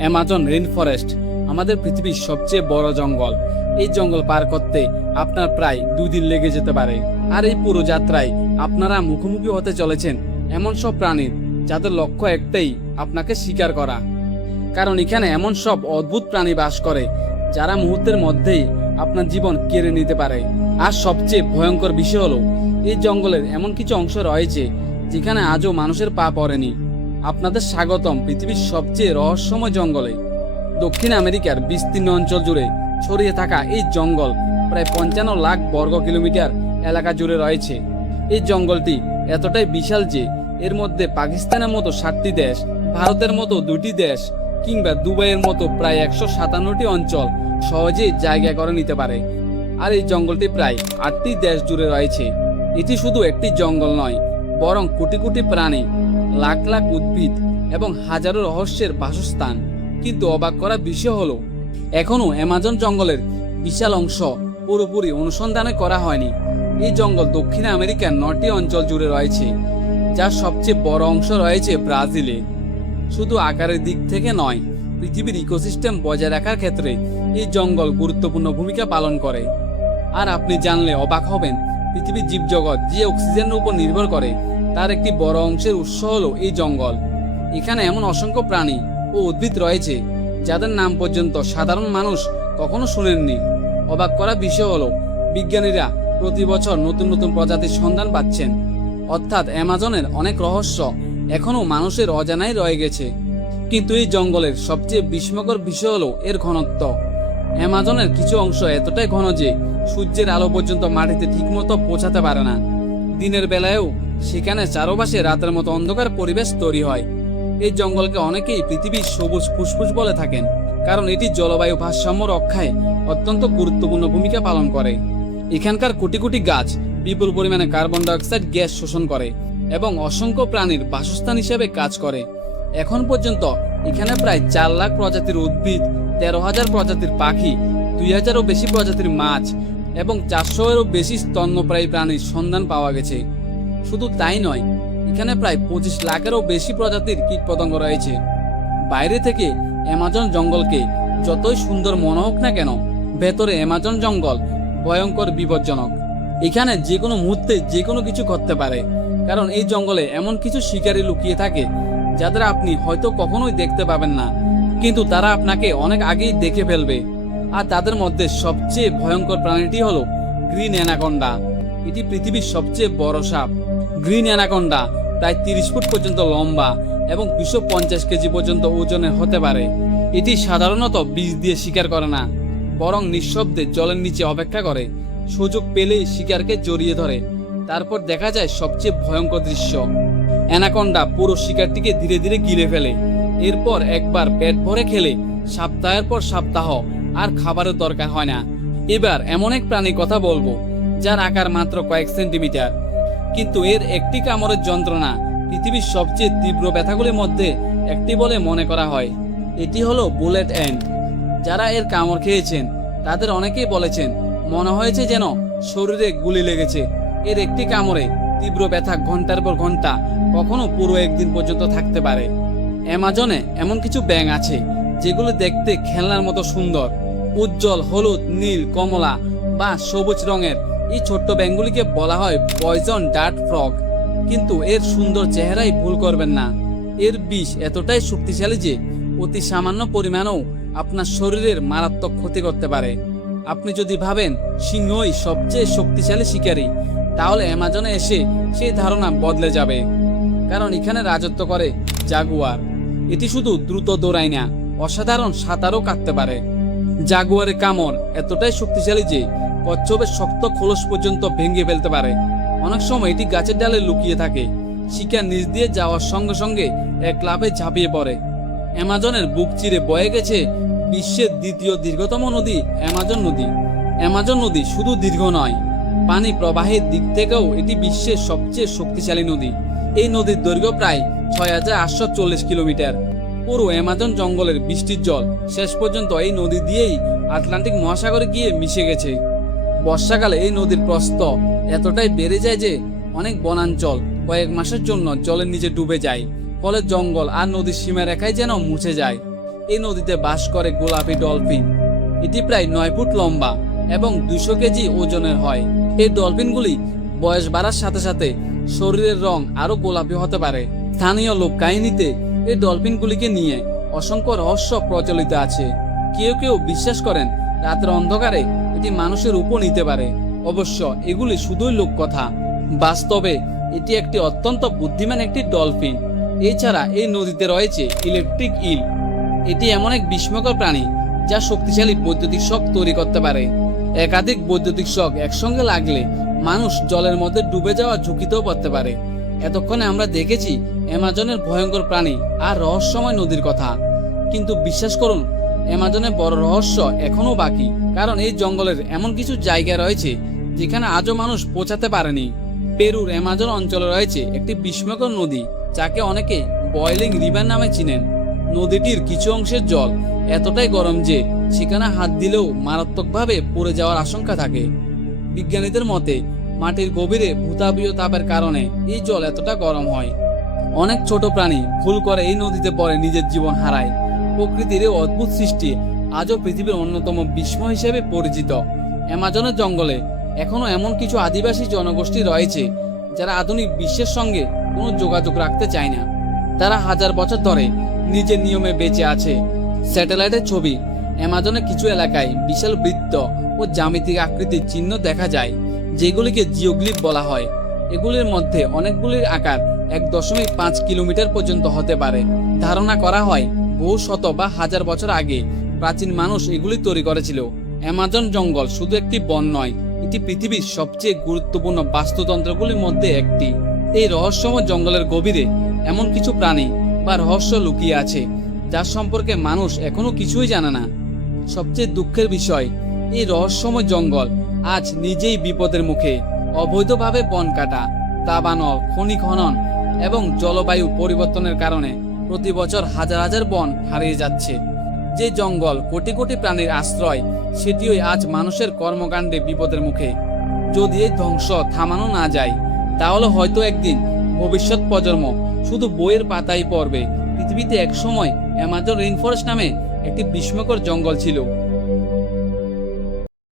Amazon rain forest আমাদের পৃথিবীর সবচেয়ে বড় জঙ্গল। এই জঙ্গল পার করতে আপনার প্রায় 2 দিন লেগে যেতে পারে। আর এই পুরো যাত্রায় আপনারা মুখোমুখি হতে চলেছেন এমন সব প্রাণীর যাদের লক্ষ্য একটাই, আপনাকে শিকার করা। কারণ এখানে এমন সব অদ্ভুত প্রাণী বাস করে যারা মুহূর্তের মধ্যেই আপনার জীবন কেড়ে নিতে পারে। আর সবচেয়ে ভয়ঙ্কর বিষয় হলো এই জঙ্গলের এমন কিছু অংশ রয়েছে যেখানে আজও মানুষের পা পড়েনি। আপনাদের স্বাগতম পৃথিবীর সবচেয়ে রহস্যময় জঙ্গলে। দক্ষিণ আমেরিকার বিস্তীর্ণ অঞ্চল জুড়ে ছড়িয়ে থাকা এই জঙ্গল প্রায় 55 লাখ বর্গ কিলোমিটার এলাকা জুড়ে রয়েছে। এই জঙ্গলটি এতটাই বিশাল যে এর মধ্যে পাকিস্তানের মতো 7টি দেশ, ভারতের মতো 2টি দেশ কিংবা দুবাইয়ের মতো প্রায় 157টি অঞ্চল সহজেই জায়গা করে নিতে পারে। আর এই জঙ্গলটি প্রায় 8টি দেশ জুড়ে রয়েছে। এটি শুধু একটি জঙ্গল নয়, বরং কোটি কোটি প্রাণী, লাখ লাখ উদ্ভিদ এবং হাজারো রহস্যের বাসস্থান। কিন্তু অবাক করা বিষয় হলো এখনো অ্যামাজন জঙ্গলের বিশাল অংশ পুরোপুরি অনুসন্ধানে করা হয়নি। এই জঙ্গল দক্ষিণ আমেরিকার 9টি অঞ্চল জুড়ে রয়েছে, যার সবচেয়ে বড় অংশ রয়েছে ব্রাজিলে। শুধু আকারের দিক থেকে নয়, পৃথিবীর ইকোসিস্টেম বজায় রাখার ক্ষেত্রে এই জঙ্গল গুরুত্বপূর্ণ ভূমিকা পালন করে। আর আপনি জানলে অবাক হবেন, পৃথিবীর জীবজগৎ যে অক্সিজেনের উপর নির্ভর করে তার একটি বড় অংশের উৎস হলো এই জঙ্গল। এখানে এমন অসংখ্য প্রাণী ও উদ্ভিদ রয়েছে যাদের নাম পর্যন্ত সাধারণ মানুষ কখনো শুনেননি। অবাক করা বিষয় হলো বিজ্ঞানীরা প্রতি বছর নতুন নতুন প্রজাতির সন্ধান পাচ্ছেন। অর্থাৎ অ্যামাজনের অনেক রহস্য এখনো মানুষের অজানাই রয়ে গেছে। কিন্তু এই জঙ্গলের সবচেয়ে বিস্ময়কর বিষয় হলো এর ঘনত্ব। অ্যামাজনের কিছু অংশ এতটাই ঘন যে সূর্যের আলো পর্যন্ত মাটিতে ঠিকমতো পৌঁছাতে পারে না। দিনের বেলায়ও সেখানে চারপাশে রাতের মতো অন্ধকার পরিবেশ তৈরি হয়। এই জঙ্গলকে অনেকেই পৃথিবীর সবুজ ফুসফুস বলে থাকেন, কারণ এটি জলবায়ু ভারসাম্য রক্ষায় অত্যন্ত গুরুত্বপূর্ণ ভূমিকা পালন করে। এখানকার কোটি কোটি গাছ বিপুল পরিমাণে কার্বন ডাইঅক্সাইড গ্যাস শোষণ করে এবং অসংখ্য প্রাণীর বাসস্থান হিসেবে কাজ করে। এখন পর্যন্ত এখানে প্রায় 4 লাখ প্রজাতির উদ্ভিদ, 13,000 প্রজাতির পাখি, 2,000-এরও বেশি প্রজাতির মাছ এবং 400-এরও বেশি স্তন্যপ্রায়ী প্রাণীর সন্ধান পাওয়া গেছে। শুধু তাই নয়, এখানে প্রায় 25 লাখেরও বেশি প্রজাতির কীটপতঙ্গ রয়েছে। বাইরে থেকে অ্যামাজন জঙ্গলকে যতই সুন্দর মনে হোক না কেন, ভেতরে অ্যামাজন জঙ্গল ভয়ঙ্কর বিপজ্জনক। এখানে যে কোনো মুহূর্তে যে কোনো কিছু ঘটতে পারে, কারণ এই জঙ্গলে এমন কিছু শিকারী লুকিয়ে থাকে যাদের আপনি হয়তো কখনোই দেখতে পাবেন না, কিন্তু তারা আপনাকে অনেক আগেই দেখে ফেলবে। আর তাদের মধ্যে সবচেয়ে ভয়ঙ্কর প্রাণীটি হলো গ্রিন অ্যানাকোন্ডা। এটি পৃথিবীর সবচেয়ে বড় সাপ। গ্রিন অ্যানাকোন্ডা প্রায় 30 ফুট পর্যন্ত লম্বা এবং 250 কেজি পর্যন্ত ওজনের হতে পারে। এটি সাধারণত বিষ দিয়ে শিকার করে না, বরং নিঃশব্দে জলের নিচে অপেক্ষা করে, সুযোগ পেলেই শিকারকে জড়িয়ে ধরে। তারপর দেখা যায় সবচেয়ে ভয়ঙ্কর দৃশ্য। অ্যানাকোন্ডা পুরো শিকারটিকে ধীরে ধীরে গিলে ফেলে। এরপর একবার পেট ভরে খেলে সপ্তাহের পর সপ্তাহ আর খাবারের দরকার হয় না। এবার এমন এক প্রাণীর কথা বলবো যার আকার মাত্র কয়েক সেন্টিমিটার, কিন্তু এর একটি কামড়ের যন্ত্রণা পৃথিবীর সবচেয়ে তীব্র ব্যথাগুলির মধ্যে একটি বলে মনে করা হয়। এটি হলো বুলেট অ্যান্ট। যারা এর কামড় খেয়েছেন তাদের অনেকেই বলেছেন মনে হয়েছে যেন শরীরে গুলি লেগেছে। এর একটি কামড়ে তীব্র ব্যথা ঘন্টার পর ঘন্টা, কখনো পুরো একদিন পর্যন্ত থাকতে পারে। অ্যামাজনে এমন কিছু ব্যাঙ আছে যেগুলো দেখতে খেলনার মতো সুন্দর, উজ্জ্বল হলুদ, নীল, কমলা বা সবুজ রঙের। এই ছোট্ট ব্যাঙগুলিকে বলা হয় পয়জন ডার্ট ফ্রগ। কিন্তু এর সুন্দর চেহারাই ভুল করবেন না, এর বিষ এতটাই শক্তিশালী যে অতি সামান্য পরিমাণেও আপনার শরীরের মারাত্মক ক্ষতি করতে পারে। আপনি যদি ভাবেন সিংহই সবচেয়ে শক্তিশালী শিকারী, তাহলে অ্যামাজনে এসে সেই ধারণা বদলে যাবে। কারণ এখানে রাজত্ব করে জাগুয়ার। এটি শুধু দ্রুত দৌড়ায় না, অসাধারণ সাঁতারও কাটতে পারে। জাগুয়ারের কামড় এতটাই শক্তিশালী যে কচ্ছপের শক্ত খোলস পর্যন্ত ভেঙে ফেলতে পারে। অনেক সময় এটি গাছের ডালে লুকিয়ে থাকে, শিকার নিচ দিয়ে যাওয়ার সঙ্গে সঙ্গে এক লাফে ঝাঁপিয়ে পড়ে। অ্যামাজনের বুক চিরে বয়ে গেছে বিশ্বের দ্বিতীয় দীর্ঘতম নদী অ্যামাজন নদী। অ্যামাজন নদী শুধু দীর্ঘ নয়, পানি প্রবাহের দিক থেকেও এটি বিশ্বের সবচেয়ে শক্তিশালী নদী। এই নদীর দৈর্ঘ্য প্রায় 6,840 কিলোমিটার। পুরো অ্যামাজন জঙ্গলের বৃষ্টির জল শেষ পর্যন্ত এই নদী দিয়েই আটলান্টিক মহাসাগরে গিয়ে মিশে গেছে। বর্ষাকালে এই নদীর প্রস্থ এতটাই বেড়ে যায় যে অনেক বনাঞ্চল কয়েক মাসের জন্য জলের নিচে ডুবে যায়। ফলে জঙ্গল আর নদীর সীমারেখায় যেন মুছে যায়। এই নদীতে বাস করে গোলাপি ডলফিন। এটি প্রায় 9 ফুট লম্বা এবং 200 কেজি ওজনের হয়। এই ডলফিনগুলি বয়স বাড়ার সাথে সাথে শরীরের রং আরো গোলাপি হতে পারে। স্থানীয় লোক কাহিনীতে এই ডলফিনগুলিকে নিয়ে অসংখ্য রহস্য প্রচলিত আছে। কেউ কেউ বিশ্বাস করেন রাতের অন্ধকারে এটি মানুষের উপর নিতে পারে। অবশ্য এগুলি শুধুই লোককথা। বাস্তবে এটি একটি অত্যন্ত বুদ্ধিমান একটি ডলফিন। এছাড়া এই নদীতে রয়েছে ইলেকট্রিক ইল। এটি এমন এক বিস্ময়কর প্রাণী যা শক্তিশালী বৈদ্যুতিক শক তৈরি করতে পারে। একাধিক বৈদ্যুতিক শক একসঙ্গে লাগলে মানুষ জলের মধ্যে ডুবে যাওয়ার ঝুঁকিতেও পড়তে পারে। এতক্ষণে আমরা দেখেছি অ্যামাজনের ভয়ঙ্কর প্রাণী আর রহস্যময় নদীর কথা, কিন্তু বিশ্বাস করুন অ্যামাজনের বড় রহস্য এখনো বাকি। কারণ এই জঙ্গলের এমন কিছু জায়গা রয়েছে যেখানে আজও মানুষ পৌঁছাতে পারেনি। পেরুর অ্যামাজন অঞ্চলে রয়েছে একটি বিস্ময়কর নদী যাকে অনেকে বয়েলিং রিভার নামে চিনেন। নদীটির কিছু অংশের জল এতটাই গরম যে সেখানে হাত দিলেও মারাত্মকভাবে পড়ে যাওয়ার আশঙ্কা থাকে। বিজ্ঞানীদের মতে মাটির গভীরে ভূতাপীয় তাপের কারণে এই জল এতটা গরম হয়। অনেক ছোট প্রাণী ভুল করে এই নদীতে পড়ে নিজের জীবন হারায়। প্রকৃতির এই অদ্ভুত সৃষ্টি আজও পৃথিবীর অন্যতম বিস্ময় হিসেবে পরিচিত। অ্যামাজনের জঙ্গলে এখনো এমন কিছু আদিবাসী জনগোষ্ঠী রয়েছে যারা আধুনিক বিশ্বের সঙ্গে কোনো যোগাযোগ রাখতে চায় না। তারা হাজার বছর ধরে নিজের নিয়মে বেঁচে আছে। স্যাটেলাইটের ছবি অ্যামাজনের কিছু এলাকায় বিশাল বৃত্ত ও জ্যামিতিক আকৃতির চিহ্ন দেখা যায়, যেগুলিকে জিওগ্লিফ বলা হয়। এগুলির মধ্যে অনেকগুলির আকার 1.5 কিলোমিটার পর্যন্ত হতে পারে। ধারণা করা হয় বহু শত বা হাজার বছর আগে প্রাচীন মানুষ এগুলি তৈরি করেছিল। অ্যামাজন জঙ্গল শুধু একটি বন নয়, এটি পৃথিবীর সবচেয়ে গুরুত্বপূর্ণ বাস্তুতন্ত্রগুলির মধ্যে একটি। এই রহস্যময় জঙ্গলের গভীরে এমন কিছু প্রাণী বা রহস্য লুকিয়ে আছে যার সম্পর্কে মানুষ এখনো কিছুই জানে না। সবচেয়ে দুঃখের বিষয়, এই রহস্যময় জঙ্গল আজ নিজেই বিপদের মুখে। অবৈধভাবে বন কাটা, দাবানল, খনি খনন এবং জলবায়ু পরিবর্তনের কারণে প্রতি বছর হাজার হাজার বন হারিয়ে যাচ্ছে। যে জঙ্গল কোটি কোটি প্রাণীর আশ্রয়, সেটিও আজ মানুষের কর্মকাণ্ডে বিপদের মুখে। যদি এই ধ্বংস থামানো না যায়, তাহলে হয়তো একদিন ভবিষ্যৎ প্রজন্ম শুধু বইয়ের পাতায় পড়বে পৃথিবীতে একসময় অ্যামাজন রেইনফরেস্ট নামে একটি বিস্ময়কর জঙ্গল ছিল।